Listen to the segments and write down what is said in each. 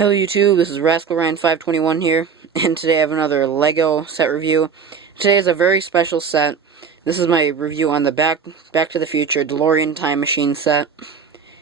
Hello YouTube, this is Rascal Ryan 521 here, and today I have another LEGO set review. Today is a very special set. This is my review on the Back to the Future DeLorean Time Machine set,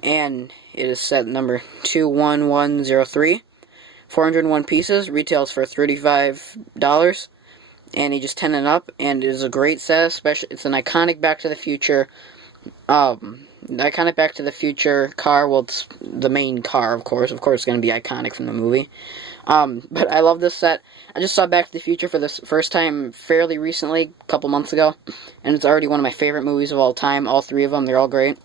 and it is set number 21103. 401 pieces, retails for $35, and you just 10 and up, and it is a great set. Especially, it's an iconic Back to the Future iconic Back to the Future car. Well, it's the main car, of course. Of course, it's going to be iconic from the movie. But I love this set. I just saw Back to the Future for the first time fairly recently, a couple months ago. And it's already one of my favorite movies of all time. All three of them, they're all great.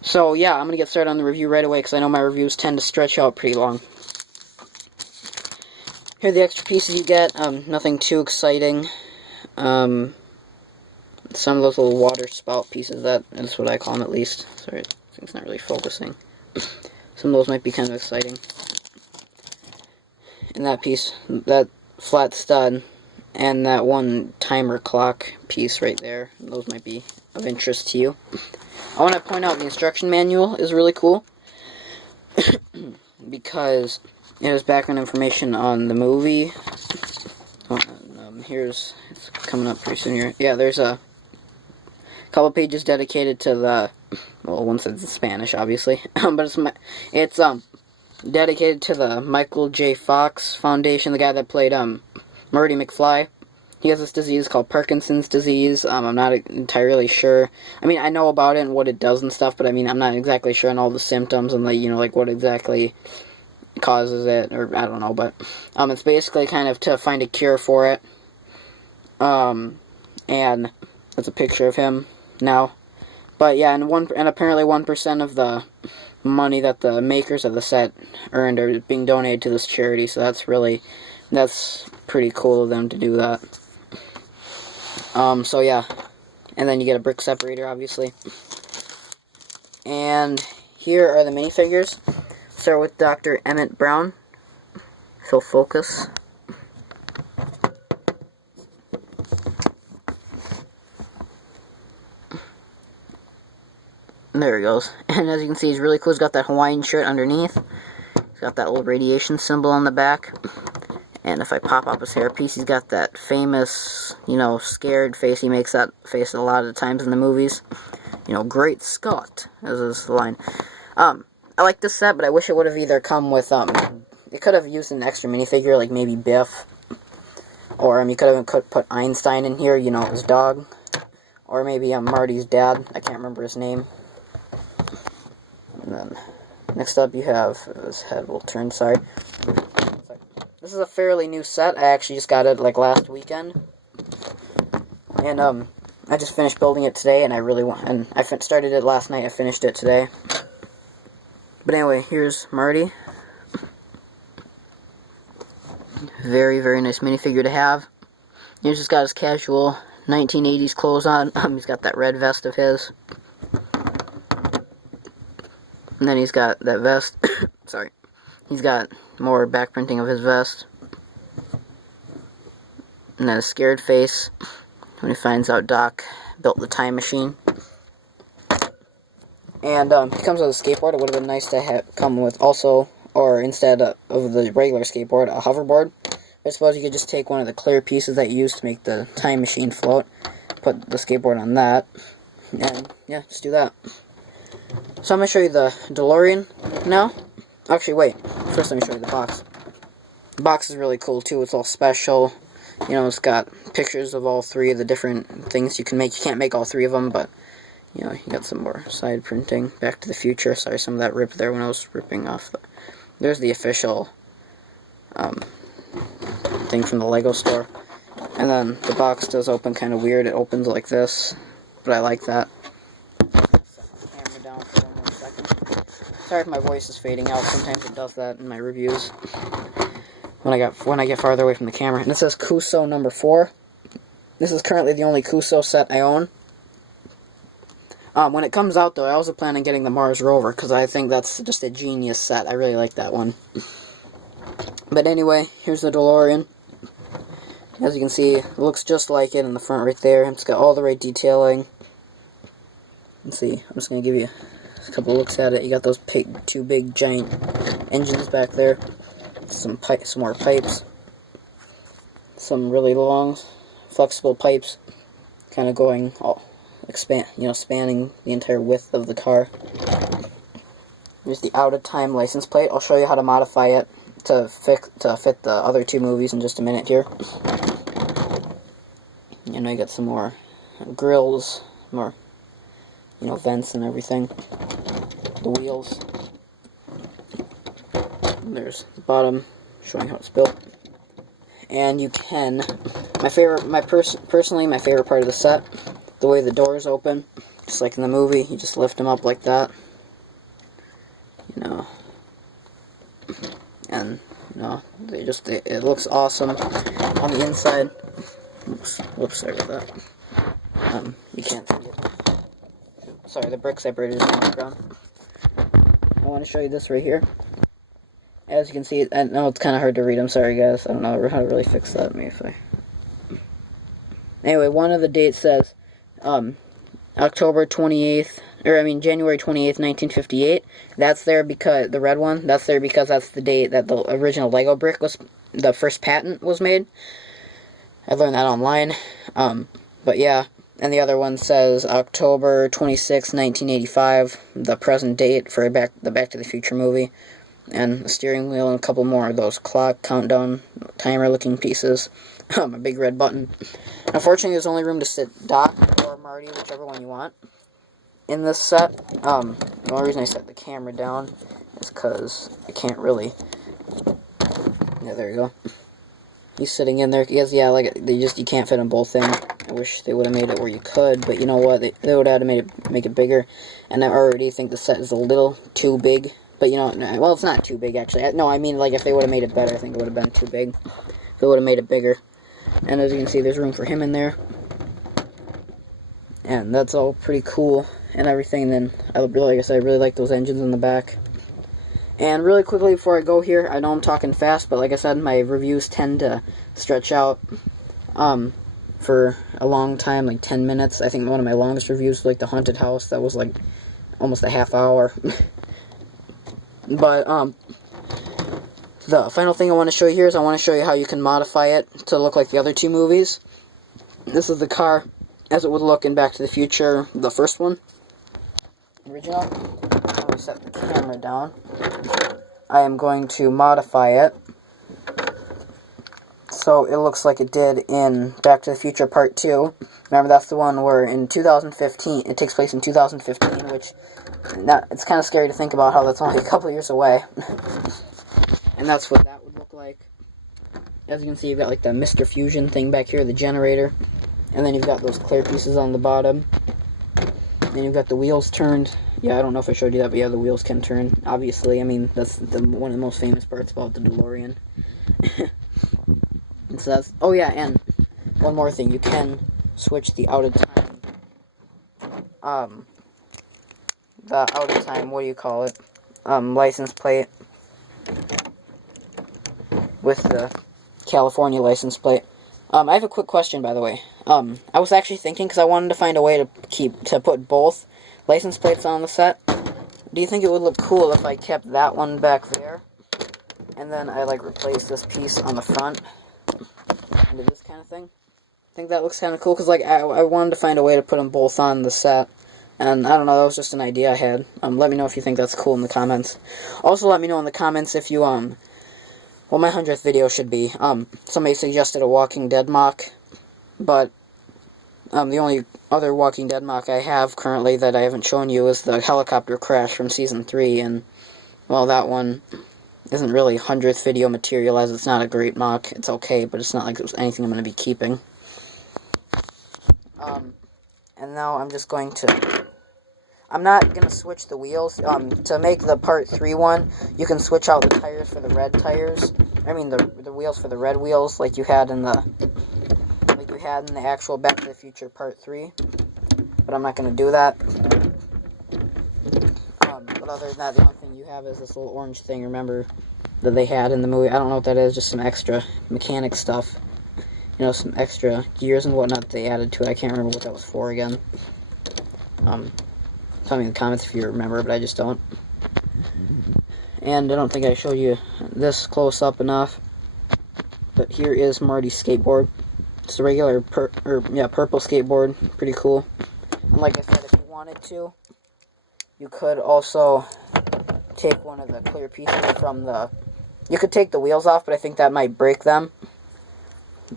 So, yeah, I'm going to get started on the review right away, because I know my reviews tend to stretch out pretty long. Here are the extra pieces you get. Nothing too exciting. Some of those little water spout pieces, that's what I call them at least. Sorry, I think it's not really focusing. Some of those might be kind of exciting. And that piece, that flat stud, and that one timer clock piece right there, those might be of interest to you. I want to point out the instruction manual is really cool. Because it has background information on the movie. It's coming up pretty soon here. Yeah, there's a couple pages dedicated to the, well, one says in Spanish, obviously, but it's dedicated to the Michael J. Fox Foundation, the guy that played Marty McFly. He has this disease called Parkinson's disease. I'm not entirely sure. I mean, I know about it and what it does and stuff, but I mean, I'm not exactly sure on all the symptoms and like what exactly causes it, or I don't know, but it's basically kind of to find a cure for it. And that's a picture of him now. But yeah, and apparently 1% of the money that the makers of the set earned are being donated to this charity, so that's pretty cool of them to do that. So yeah. And then you get a brick separator, obviously. And here are the minifigures. Start with Dr. Emmett Brown. Fill focus. There he goes. And as you can see, he's really cool. He's got that Hawaiian shirt underneath. He's got that little radiation symbol on the back. And if I pop up his hairpiece, he's got that famous, scared face. He makes that face a lot of the times in the movies. Great Scott, as his line. I like this set, but I wish it would have either come with, it could have used an extra minifigure, like maybe Biff. Or, you could have put Einstein in here, his dog. Or maybe, Marty's dad. I can't remember his name. And then, next up you have, his head will turn, sorry. This is a fairly new set. I actually just got it, last weekend. And, I just finished building it today, and I started it last night, I finished it today. But anyway, here's Marty. Very, very nice minifigure to have. He's just got his casual 1980s clothes on. He's got that red vest of his. And then he's got that vest. Sorry. He's got more back printing of his vest. And then a scared face when he finds out Doc built the time machine. And he comes with a skateboard. It would have been nice to come with also, or instead of the regular skateboard, a hoverboard. I suppose you could just take one of the clear pieces that you used to make the time machine float, put the skateboard on that, and yeah, just do that. So I'm going to show you the DeLorean now. Actually, wait. First, let me show you the box. The box is really cool, too. It's all special. It's got pictures of all three of the different things you can make. You can't make all three of them, but, you got some more side printing. Back to the Future. Sorry, some of that ripped there when I was ripping off. There's the official thing from the LEGO store. And then the box does open kind of weird. It opens like this, but I like that. Down for 1 more second. Sorry if my voice is fading out. Sometimes it does that in my reviews when I get farther away from the camera. And it says Kuso number 4. This is currently the only Kuso set I own. When it comes out, though, I also plan on getting the Mars rover, because I think that's just a genius set. I really like that one. But anyway, here's the DeLorean. As you can see, it looks just like it in the front right there. It's got all the right detailing. Let's see, I'm just going to give you a couple looks at it. You got those two big giant engines back there. some more pipes. Some really long, flexible pipes, kind of going spanning the entire width of the car. Here's the out of time license plate. I'll show you how to modify it to fit the other two movies in just a minute here. You know, you got some more grills, more, vents and everything. The wheels. And there's the bottom, showing how it's built. And you can, personally, my favorite part of the set, the way the doors open, just like in the movie, you just lift them up like that. And, it looks awesome on the inside. Whoops, sorry about that. You can't see it. Sorry, the brick separator is in the background. I want to show you this right here. As you can see, I know it's kind of hard to read. I'm sorry, guys. I don't know how to really fix that. Anyway, one of the dates says January 28th, 1958. That's there because, the red one, that's there because that's the date that the original Lego brick the first patent was made. I learned that online. But yeah, and the other one says October 26th, 1985, the present date for the Back to the Future movie. And the steering wheel and a couple more of those clock, countdown, timer looking pieces. A big red button. Unfortunately, there's only room to sit Doc or Marty, whichever one you want, in this set. The only reason I set the camera down is because I can't really... Yeah, there you go. He's sitting in there. Because, yeah, you can't fit them both in. I wish they would have made it where you could, but you know what? They would have had to make it bigger. And I already think the set is a little too big. But, well, it's not too big, actually. No, I mean, if they would have made it better, I think it would have been too big. If they would have made it bigger. And as you can see, there's room for him in there. And that's all pretty cool and everything. And then, like I said, I really like those engines in the back. And really quickly before I go here, I know I'm talking fast, but like I said, my reviews tend to stretch out for a long time, like 10 minutes. I think one of my longest reviews was the haunted house. That was almost a half hour. But, the final thing I want to show you here is I want to show you how you can modify it to look like the other two movies. This is the car as it would look in Back to the Future, the first one. Original. I'm going to set the camera down. I am going to modify it so it looks like it did in Back to the Future Part 2. Remember, that's the one where in 2015, it takes place in 2015, which... it's kind of scary to think about how that's only a couple years away. And that's what that would look like. As you can see, you've got the Mr. Fusion thing back here, the generator. And then you've got those clear pieces on the bottom. Then you've got the wheels turned. Yeah, I don't know if I showed you that, but yeah, the wheels can turn. Obviously, I mean, that's one of the most famous parts about the DeLorean. And so that's... Oh yeah, and one more thing. You can switch the out of time... the out of time, what do you call it? License plate with the California license plate. I have a quick question, by the way. I was actually thinking, because I wanted to find a way to put both license plates on the set. Do you think it would look cool if I kept that one back there, and then I replace this piece on the front into this kind of thing? I think that looks kind of cool, because I wanted to find a way to put them both on the set. And, I don't know, that was just an idea I had. Let me know if you think that's cool in the comments. Also, let me know in the comments if you, what my 100th video should be. Somebody suggested a Walking Dead mock, but, the only other Walking Dead mock I have currently that I haven't shown you is the helicopter crash from Season 3, and, well, that one isn't really 100th video material, as it's not a great mock. It's okay, but it's not like it's anything I'm going to be keeping. And now I'm just going to... I'm not going to switch the wheels. To make the Part 3 one, you can switch out the tires for the red tires. I mean, the wheels for the red wheels, like you had in the actual Back to the Future Part 3. But I'm not going to do that. But other than that, the only thing you have is this little orange thing, remember, that they had in the movie. I don't know what that is, just some extra mechanic stuff. Some extra gears and whatnot they added to it. I can't remember what that was for again. Tell me in the comments if you remember, but I just don't. And I don't think I showed you this close up enough. But here is Marty Skateboard. It's a regular purple skateboard. Pretty cool. And like I said, if you wanted to, you could also take one of the clear pieces from the... You could take the wheels off, but I think that might break them.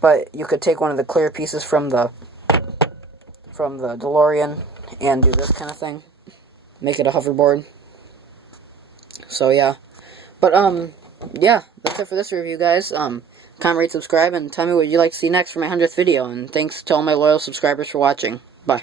But you could take one of the clear pieces from the DeLorean and do this kind of thing. Make it a hoverboard. So yeah. But yeah, that's it for this review, guys. Comment, rate, subscribe, and tell me what you'd like to see next for my 100th video. And thanks to all my loyal subscribers for watching. Bye.